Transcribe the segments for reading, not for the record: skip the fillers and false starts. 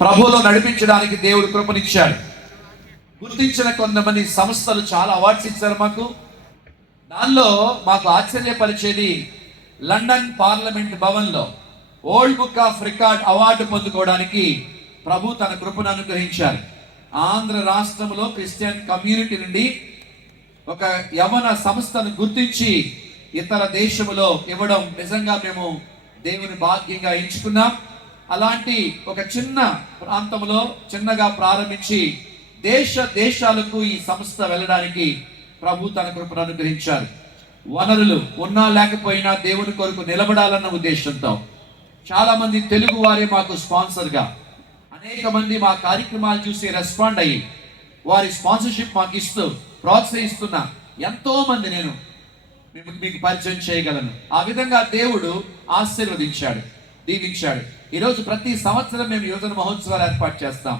ప్రభువులో నడిపించడానికి దేవుడు కృపనిచ్చాడు. గుర్తించిన కొంతమంది సంస్థలు చాలా అవార్డ్స్ ఇచ్చారు మాకు. దానిలో మాకు ఆశ్చర్యపరిచేది లండన్ పార్లమెంట్ భవన్లో old book of record award పొందుకోవడానికి ప్రభు తన కృపను అనుగ్రహించారు. ఆంధ్ర రాష్ట్రంలో క్రిస్టియన్ కమ్యూనిటీ నుండి ఒక యవన సంస్థను గుర్తించి ఇతర దేశములో ఇవ్వడం నిజంగా మేము దేవుని భాగ్యంగా ఎంచుకున్నాం. అలాంటి ఒక చిన్న ప్రాంతంలో చిన్నగా ప్రారంభించి దేశాలకు ఈ సంస్థ వెళ్ళడానికి ప్రభు తన కృపను అనుగ్రహించారు. వనరులు ఉన్నా లేకపోయినా దేవుని కొరకు నిలబడాలన్న ఉద్దేశంతో చాలా మంది తెలుగు వారే మాకు స్పాన్సర్గా, అనేక మంది మా కార్యక్రమాలు చూసి రెస్పాండ్ అయ్యి వారి స్పాన్సర్షిప్ మాకు ఇస్తూ ప్రోత్సహిస్తున్న ఎంతో మంది నేను మీకు పరిచయం చేయగలను. ఆ విధంగా దేవుడు ఆశీర్వదించాడు, దీవించాడు. ఈరోజు ప్రతి సంవత్సరం మేము యువజన మహోత్సవాలు ఏర్పాటు చేస్తాం.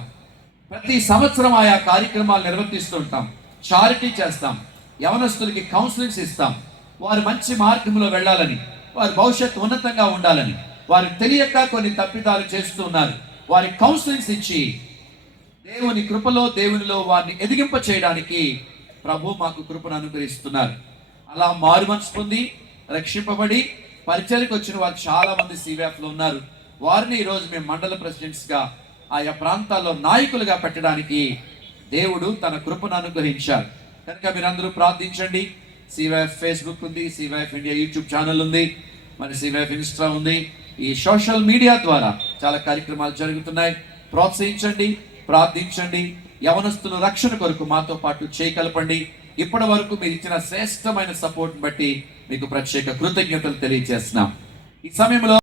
ప్రతి సంవత్సరం ఆయా కార్యక్రమాలు నిర్వర్తిస్తుంటాం. చారిటీ చేస్తాం, యవనస్తులకి కౌన్సిలింగ్స్ ఇస్తాం. వారు మంచి మార్గంలో వెళ్ళాలని, వారి భవిష్యత్తు ఉన్నతంగా ఉండాలని, వారు తెలియక కొన్ని తప్పిదాలు చేస్తున్నారు, వారి కౌన్సిలింగ్స్ ఇచ్చి దేవుని కృపలో దేవునిలో వారిని ఎదిగింప చేయడానికి ప్రభు మాకు కృపను అనుగ్రహిస్తున్నారు. అలా మారు మనసు పొంది రక్షింపబడి పరిచయకు వచ్చిన వారు చాలా మంది CVF లో ఉన్నారు. వారిని ఈరోజు మేము మండల ప్రెసిడెంట్స్గా ఆయా ప్రాంతాల్లో నాయకులుగా పెట్టడానికి దేవుడు తన కృపను అనుగ్రహించారు. కనుక మీరందరూ ప్రార్థించండి. CVF ఫేస్బుక్ ఉంది, CVF ఇండియా యూట్యూబ్ ఛానల్ ఉంది, మరి CVF ఇన్స్టా ఉంది. ఈ సోషల్ మీడియా ద్వారా చాలా కార్యక్రమాలు జరుగుతున్నాయి. ప్రోత్సహించండి, ప్రార్థించండి. యవనస్తుల రక్షణ కొరకు మాతో పాటు చేయగలపండి. ఇప్పటి వరకు మీరు ఇచ్చిన శ్రేష్టమైన సపోర్ట్ బట్టి మీకు ప్రత్యేక కృతజ్ఞతలు తెలియజేస్తున్నాం. ఈ సమయంలో